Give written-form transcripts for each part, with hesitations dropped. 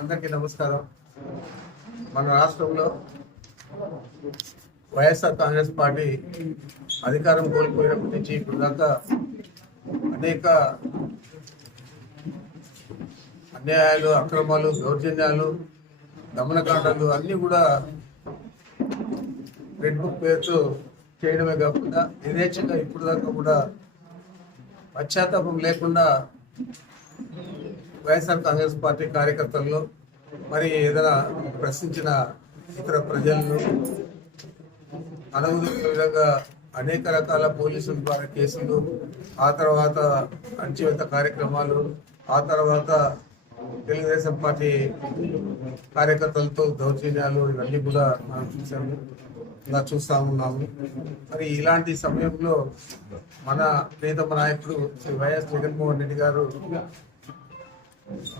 అందరికీ నమస్కారం. మన రాష్ట్రంలో వైఎస్ఆర్ కాంగ్రెస్ పార్టీ అధికారం కోల్పోయినప్పటి నుంచి ఇప్పుడు దాకా అనేక అన్యాయాలు, అక్రమాలు, దౌర్జన్యాలు, దమనకాండాలు అన్నీ కూడా రెడ్ బుక్ పేరుతో చేయడమే కాకుండా యథేచ్ఛగా ఇప్పుడు దాకా కూడా పశ్చాత్తాపం లేకుండా వైఎస్ఆర్ కాంగ్రెస్ పార్టీ కార్యకర్తలను మరి ఏదైనా ప్రశ్నించిన ఇతర ప్రజలను అనుమతించిన విధంగా అనేక రకాల పోలీసుల ద్వారా కేసులు, ఆ తర్వాత అణచివేత కార్యక్రమాలు, ఆ తర్వాత తెలుగుదేశం పార్టీ కార్యకర్తలతో దౌర్జన్యాలు ఇవన్నీ కూడా మనం చూసాము, ఇలా చూస్తూ ఉన్నాము. మరి ఇలాంటి సమయంలో మన ప్రియతమ నాయకుడు శ్రీ వైఎస్ జగన్మోహన్ రెడ్డి గారు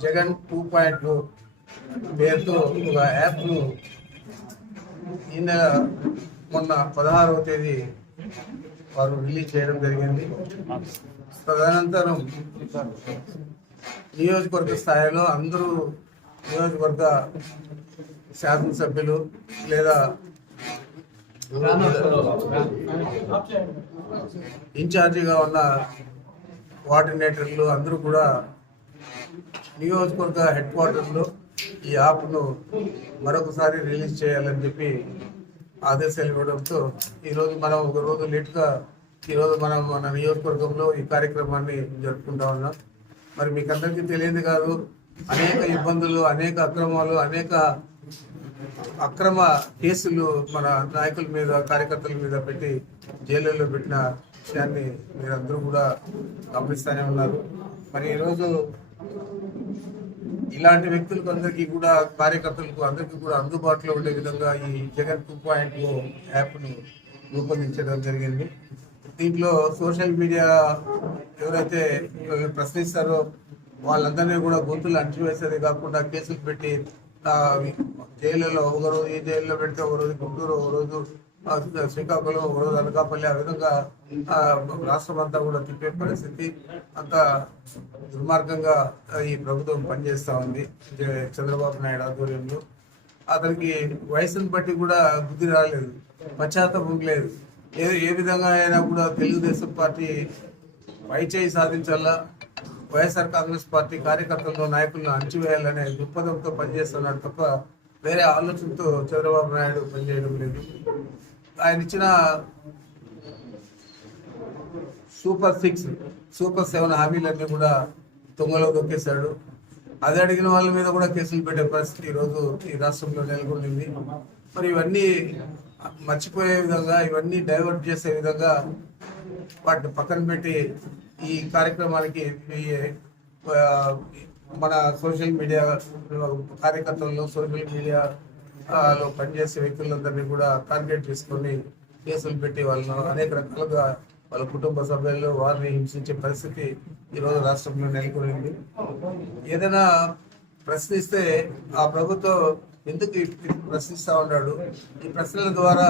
జగన్ 2.0 పేరుతో ఒక యాప్ను ఈ నెల మొన్న 16వ తేదీ వారు రిలీజ్ చేయడం జరిగింది. తదనంతరం నియోజకవర్గ స్థాయిలో అందరూ నియోజకవర్గ శాసనసభ్యులు లేదా ఇన్ఛార్జిగా ఉన్న కోఆర్డినేటర్లు అందరూ కూడా నియోజకవర్గ హెడ్ క్వార్టర్లో ఈ యాప్ను మరొకసారి రిలీజ్ చేయాలని చెప్పి ఆదేశాలు ఇవ్వడంతో ఈరోజు మనం ఒక రోజు లేట్గా ఈరోజు మనం మన నియోజకవర్గంలో ఈ కార్యక్రమాన్ని జరుపుకుంటా ఉన్నాం. మరి మీకు అందరికీ తెలియదు కాదు, అనేక ఇబ్బందులు, అనేక అక్రమాలు, అనేక అక్రమ కేసులు మన నాయకుల మీద, కార్యకర్తల మీద పెట్టి జైలులో పెట్టిన విషయాన్ని మీరందరూ కూడా గమనిస్తూనే ఉన్నారు. మరి ఈరోజు ఇలాంటి వ్యక్తులకు అందరికీ కూడా, కార్యకర్తలకు అందరికీ కూడా అందుబాటులో ఉండే విధంగా ఈ జగన్ 2.0 యాప్ను రూపొందించడం జరిగింది. దీంట్లో సోషల్ మీడియా ఎవరైతే ప్రశ్నిస్తారో వాళ్ళందరినీ కూడా గొంతులు అణచివేసేది కాకుండా కేసులు పెట్టి జైలులో ఒకరోజు ఈ జైల్లో పెడితే ఒకరోజు గుంటూరు, ఒకరోజు శ్రీకాకుళం, ఒకరోజు అనకాపల్లి, ఆ విధంగా రాష్ట్రం అంతా కూడా తిప్పే పరిస్థితి, అంత దుర్మార్గంగా ఈ ప్రభుత్వం పనిచేస్తూ ఉంది చంద్రబాబు నాయుడు ఆధ్వర్యంలో. అతనికి వయసును బట్టి కూడా బుద్ధి రాలేదు, పశ్చాత్తాపం లేదు. ఏ విధంగా అయినా కూడా తెలుగుదేశం పార్టీ పైచేయి సాధించాలా, వైఎస్ఆర్ కాంగ్రెస్ పార్టీ కార్యకర్తలను, నాయకులను అణచివేయాలనే దృక్పథంతో పనిచేస్తున్నాడు తప్ప వేరే ఆలోచనతో చంద్రబాబు నాయుడు పనిచేయడం లేదు. ఆయన ఇచ్చిన సూపర్ 6, సూపర్ 7 హామీలన్నీ కూడా తుంగలో దొక్కేశాడు. అది అడిగిన వాళ్ళ మీద కూడా కేసులు పెట్టే పరిస్థితి ఈరోజు ఈ రాష్ట్రంలో నెలకొంది. మరి ఇవన్నీ మర్చిపోయే విధంగా, ఇవన్నీ డైవర్ట్ చేసే విధంగా వాటిని పక్కన పెట్టి ఈ కార్యక్రమానికి మన సోషల్ మీడియా కార్యకర్తలను, సోషల్ మీడియాలో పనిచేసే వ్యక్తులందరినీ కూడా టార్గెట్ చేసుకొని కేసులు పెట్టి వాళ్ళను అనేక రకాలుగా వాళ్ళ కుటుంబ సభ్యులు వారిని హింసించే పరిస్థితి ఈరోజు రాష్ట్రంలో నెలకొనింది. ఏదైనా ప్రశ్నిస్తే ఆ ప్రభుత్వం ఎందుకు ప్రశ్నిస్తూ ఉన్నాడు, ఈ ప్రశ్నల ద్వారా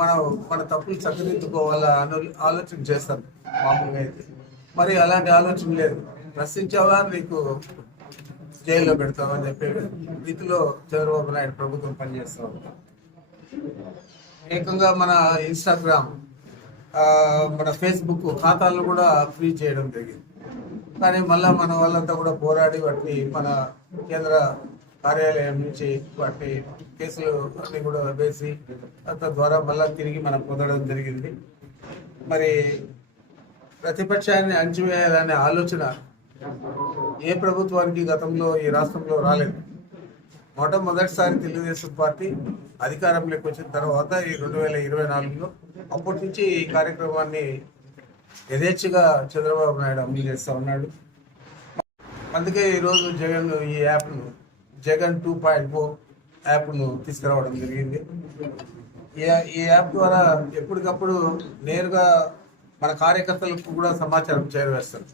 మన తప్పులు చక్కదిద్దుకోవాలా అని ఆలోచన చేస్తారు మామూలుగా అయితే. మరి అలాంటి ఆలోచన లేదు. ప్రశ్నించావా నీకు జైల్లో పెడతామని చెప్పే రీతిలో చంద్రబాబు నాయుడు ప్రభుత్వం పనిచేస్తూ ఉంది. ఏకంగా మన ఇన్స్టాగ్రామ్, మన ఫేస్బుక్ ఖాతాలను కూడా ఫ్రీ చేయడం జరిగింది. కానీ మళ్ళీ మన వాళ్ళంతా కూడా పోరాడి వాటిని మన కేంద్ర కార్యాలయం నుంచి వాటి కేసులు అన్ని కూడా వేసి తద్వారా మళ్ళా తిరిగి మనం పొందడం జరిగింది. మరి ప్రతిపక్షాన్ని అణచివేయాలనే ఆలోచన ఏ ప్రభుత్వానికి గతంలో ఈ రాష్ట్రంలో రాలేదు. మొట్టమొదటిసారి తెలుగుదేశం పార్టీ అధికారంలోకి వచ్చిన తర్వాత ఈ 2024లో అప్పటి నుంచి ఈ కార్యక్రమాన్ని యథేచ్ఛగా చంద్రబాబు నాయుడు అమలు చేస్తూ ఉన్నాడు. అందుకే ఈరోజు జగన్ ఈ యాప్ను జగన్ 2.0 యాప్ను తీసుకురావడం జరిగింది. ఈ యాప్ ద్వారా ఎప్పటికప్పుడు నేరుగా మన కార్యకర్తలకు కూడా సమాచారం చేరవేస్తారు.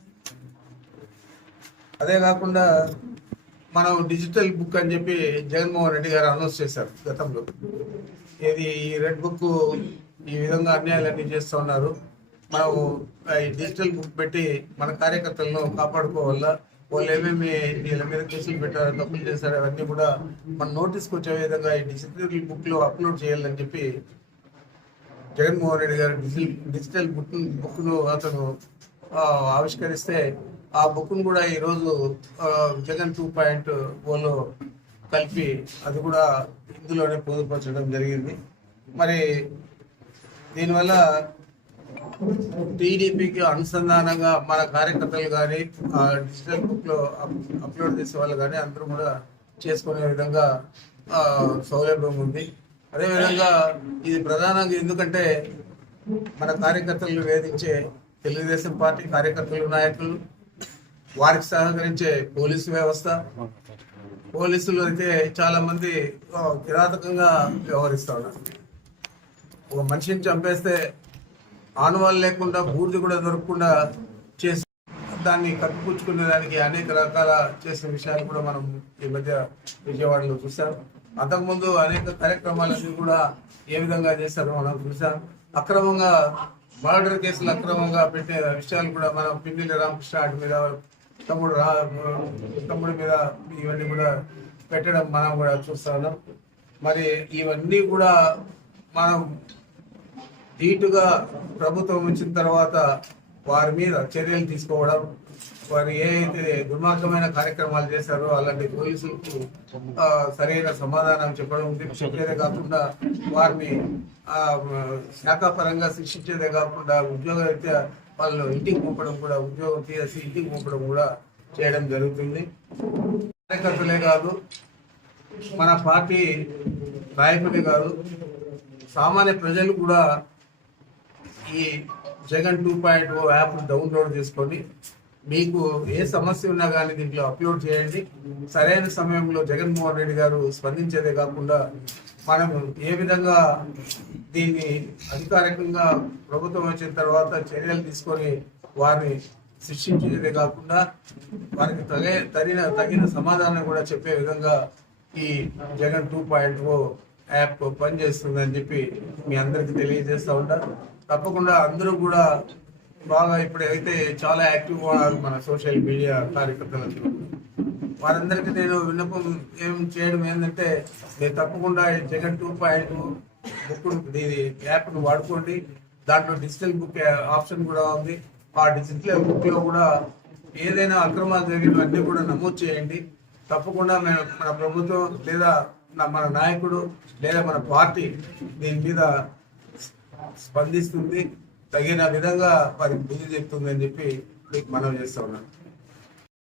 అదే కాకుండా మనం డిజిటల్ బుక్ అని చెప్పి జగన్మోహన్ రెడ్డి గారు అనౌన్స్ చేశారు గతంలో. ఈ రెడ్ బుక్ ఈ విధంగా అన్యాయాలన్నీ చేస్తూ ఉన్నారు. మనం ఈ డిజిటల్ బుక్ పెట్టి మన కార్యకర్తలను కాపాడుకోవాలా, వాళ్ళు ఏమేమి వీళ్ళ మీద కేసులు పెట్టారో, తప్పులు చేశారో అవన్నీ కూడా మన నోటీస్కి వచ్చే విధంగా ఈ డిజిటల్ బుక్లో అప్లోడ్ చేయాలని చెప్పి జగన్మోహన్ రెడ్డి గారు డిజిటల్ బుక్ను అతను ఆవిష్కరిస్తే ఆ బుక్ను కూడా ఈరోజు జగన్ 2.0లో కలిపి అది కూడా ఇందులోనే పొందుపరచడం జరిగింది. మరి దీనివల్ల టీడీపీకి అనుసంధానంగా మన కార్యకర్తలు కానీ ఆ డిజిటల్ బుక్లో అప్లోడ్ చేసే వాళ్ళు కానీ అందరూ కూడా చేసుకునే విధంగా సౌలభ్యం ఉంది. అదేవిధంగా ఇది ప్రధానంగా ఎందుకంటే మన కార్యకర్తలను వేధించే తెలుగుదేశం పార్టీ కార్యకర్తలు, నాయకులు, వారికి సహకరించే పోలీసు వ్యవస్థ, పోలీసులు అయితే చాలా మంది కిరాతకంగా వ్యవహరిస్తూ ఉన్నారు. ఒక మనిషిని చంపేస్తే ఆనవాళ్ళు లేకుండా బూర్ది కూడా దొరకకుండా చేసి దాన్ని కప్పిపుచ్చుకునే దానికి అనేక రకాల చేసిన విషయాలు కూడా మనం ఈ మధ్య విజయవాడలో చూసాం. అంతకుముందు అనేక కార్యక్రమాలన్నీ కూడా ఏ విధంగా చేశారో మనం చూసాం. అక్రమంగా మర్డర్ కేసులు అక్రమంగా పెట్టే విషయాలు కూడా మనం పిన్నెల్లి రామకృష్ణ వాటి మీద, తమ్ముడి మీద ఇవన్నీ కూడా పెట్టడం మనం కూడా చూస్తా ఉన్నాం. మరి ఇవన్నీ కూడా మనం ధీటుగా ప్రభుత్వం వచ్చిన తర్వాత వారి మీద చర్యలు తీసుకోవడం, వారు ఏ అయితే దుర్మార్గమైన కార్యక్రమాలు చేశారో అలాంటి పోలీసులకు సరైన సమాధానం చెప్పేదే కాకుండా వారిని శాఖాపరంగా శిక్షించేదే కాకుండా ఉద్యోగరీత్యా వాళ్ళు ఇంటికి పంపడం కూడా, ఉద్యోగం చేసి ఇంటికి పంపడం కూడా చేయడం జరుగుతుంది. కార్యకర్తలే కాదు, మన పార్టీ నాయకులే కాదు, సామాన్య ప్రజలు కూడా ఈ జగన్ 2.0 యాప్ డౌన్లోడ్ చేసుకొని మీకు ఏ సమస్య ఉన్నా కానీ దీంట్లో అప్లోడ్ చేయండి. సరైన సమయంలో జగన్మోహన్ రెడ్డి గారు స్పందించేదే కాకుండా మనం ఏ విధంగా దీన్ని అధికారికంగా ప్రభుత్వం వచ్చిన తర్వాత చర్యలు తీసుకొని వారిని శిక్షించేదే కాకుండా వారికి తగిన సమాధానం కూడా చెప్పే విధంగా ఈ జగన్ 2.0 యాప్ పనిచేస్తుందని చెప్పి మీ అందరికీ తెలియజేస్తూ ఉంటారు. తప్పకుండా అందరూ కూడా బాగా ఇప్పుడైతే చాలా యాక్టివ్గా ఉన్నారు మన సోషల్ మీడియా కార్యకర్తలందరూ. వారందరికీ నేను విన్నపం చేయడం ఏంటంటే, మీరు తప్పకుండా జగన్ 2.0 బుక్ యాప్ను వాడుకోండి. దాంట్లో డిజిటల్ బుక్ ఆప్షన్ కూడా ఉంది. ఆ డిజిటల్ బుక్లో కూడా ఏదైనా అక్రమాలు జరిగినవన్నీ కూడా నమోదు చేయండి. తప్పకుండా మన ప్రభుత్వం లేదా మన నాయకుడు లేదా మన పార్టీ దీని మీద స్పందిస్తుంది, తగిన విధంగా వారికి బుద్ధి చెప్తుందని చెప్పి మీకు మనవి చేస్తా ఉన్నాను.